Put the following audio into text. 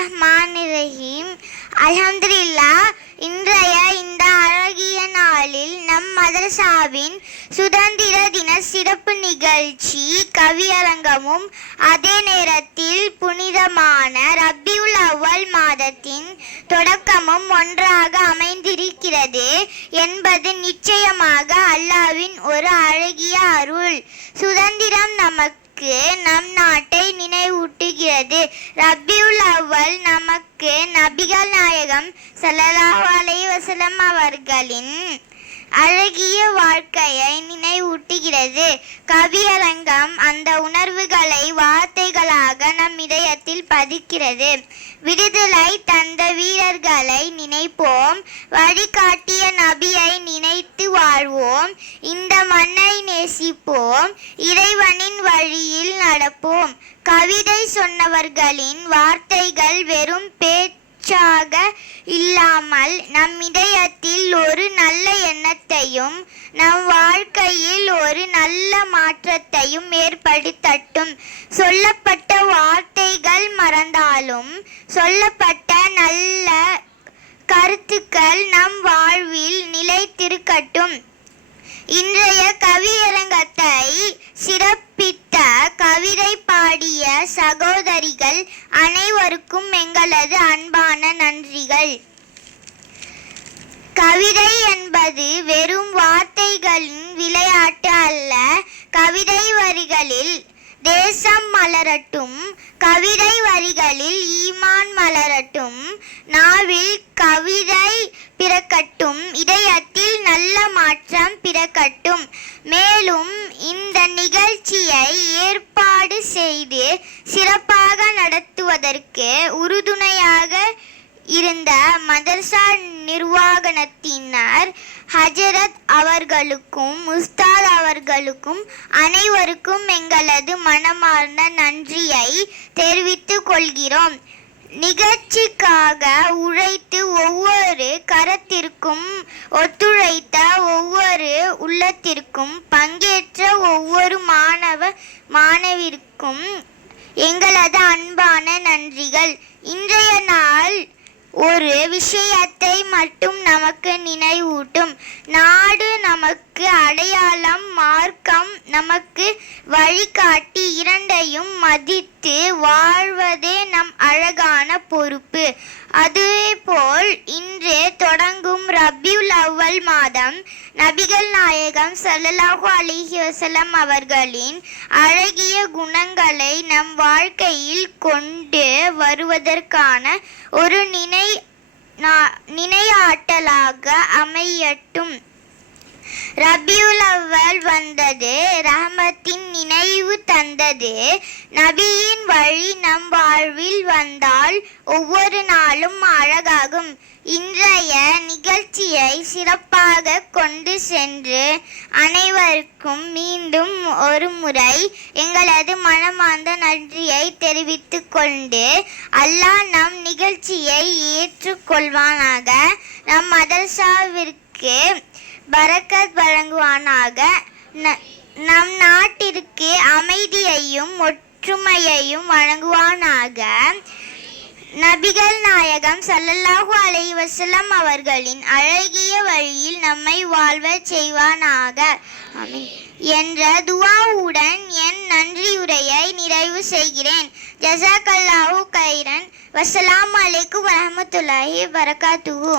பிஸ்மில்லாஹிர்ரஹ்மானிர்ரஹீம். அல்ஹம்துலில்லாஹ். இன்றைய இந்த அழகிய நாளில் நம் மதரசாவின் சுதந்திர தின சிறப்பு நிகழ்ச்சி கவியரங்கமும் அதே நேரத்தில் புனிதமான ரபியுல் அவ்வல் மாதத்தின் தொடக்கமும் ஒன்றாக அமைந்திருக்கிறது என்பது நிச்சயமாக அல்லாஹ்வின் ஒரு அழகிய அருள். சுதந்திரம் நமக்கு நம் நாட்டை நினைவூட்டுகிறது. ரபியுல் அவ்வல் நமக்கு நபிகள் நாயகம் ஸல்லல்லாஹு அலைஹி வஸல்லம் அவர்களின் அழகிய வாழ்க்கையை நினைவூட்டுகிறது. கவியரங்கம் அந்த உணர்வுகளை வார்த்தைகளாக நம் இதயத்தில் பதிக்கிறது. விடுதலை தந்த வீரர்களை நினைப்போம், வழிகாட்டிய நபியை நினைத்து வாழ்வோம், இந்த மண்ணை நேசிப்போம், இறைவனின் வழியில் நடப்போம். கவிதை சொன்னவர்களின் வார்த்தைகள் வெறும் பேச்சாக இல்லாமல் நம் இதயத்தில் ஒரு நல்ல எண்ணத்தையும் நம் வாழ்க்கையில் ஒரு நல்ல மாற்றத்தையும் ஏற்படுத்தட்டும். சொல்லப்பட்ட வார்த்தைகள் மறந்தாலும் சொல்லப்பட்ட நல்ல கருத்துக்கள் நம் வாழ்வில் நிலைத்திருக்கட்டும். இன்றைய கவியரங்கத்தை சிறப்பித்த கவிதை பாடிய சகோதரிகள் அனைவருக்கும் எங்களது அன்பான நன்றிகள். கவிதை என்பது வெறும் வார்த்தைகளின் விளையாட்டு அல்ல. கவிதை வரிகளில் தேசம் மலரட்டும், கவிதை வரிகளில் ஈமான் மலரட்டும், நாவில் கவிதை பிறக்கட்டும், இதயத்தில் நல்ல மாற்றம் பிறக்கட்டும். மேலும் இந்த நிகழ்ச்சியை ஏற்பாடு செய்து சிறப்பாக நடத்துவதற்கு உறுதுணையாக இருந்த மதரசா நிர்வாகத்தினர் ஹஜரத் அவர்களுக்கும் உஸ்தாத் அவர்களுக்கும் அனைவருக்கும் எங்களது மனமார்ந்த நன்றியை தெரிவித்துக் கொள்கிறோம். நிகழ்ச்சிக்காக உழைத்து ஒவ்வொரு கரத்திற்கும் ஒத்துழைத்த ஒவ்வொரு உள்ளத்திற்கும் பங்கேற்ற ஒவ்வொரு மாணவிற்கும் எங்களது அன்பான நன்றிகள். இன்றைய நாள் ஒரு விஷயத்தை மட்டும் நமக்கு நினைவூட்டும். நாடு நமக்கு அடையாளம், மார்க்கம் நமக்கு வழிகாட்டி, இரண்டையும் மதித்து வாழ்வதே நம் அழகான பொறுப்பு. அதேபோல் இன்று தொடங்கும் ரபியுல் அவ்வல் மாதம் நபிகள் நாயகம் ஸல்லல்லாஹு அலைஹி வஸல்லம் அவர்களின் அழகிய குணங்களை நம் வாழ்க்கையில் கொண்டு வருவதற்கான ஒரு நினையாட்டலாக அமையட்டும். ரபியுல் அவ்வல் வந்தது, ரஹமத்தின் நினைவு தந்தது. நபியின் வழி நம் வாழ்வில் வந்தால் ஒவ்வொரு நாளும் அழகாகும். இன்றைய நிகழ்ச்சியை சிறப்பாக கொண்டு சென்று அனைவருக்கும் மீண்டும் ஒரு முறை எங்களது மனமார்ந்த நன்றியை தெரிவித்துக் கொண்டு அல்லாஹ் நம் நிகழ்ச்சியை ஏற்றுக்கொள்வானாக, நம் மதரசாவிற்கு பரக்கத் வழங்குவானாக, நம் நாட்டிற்கு அமைதியையும் ஒற்றுமையையும் வழங்குவானாக. நபிகள் நாயகம் ஸல்லல்லாஹு அலைஹி வஸல்லம் அவர்களின் அழகிய வழியில் நம்மை வாழ்வச் செய்வானாக. ஆமீன் என்ற துஆவுடன் என் நன்றியுரையை நிறைவு செய்கிறேன். ஜஸாக்கல்லாஹு கைரன். வஸ்ஸலாமு அலைக்கும் வரஹ்மத்துல்லாஹி வபரகாத்துஹு.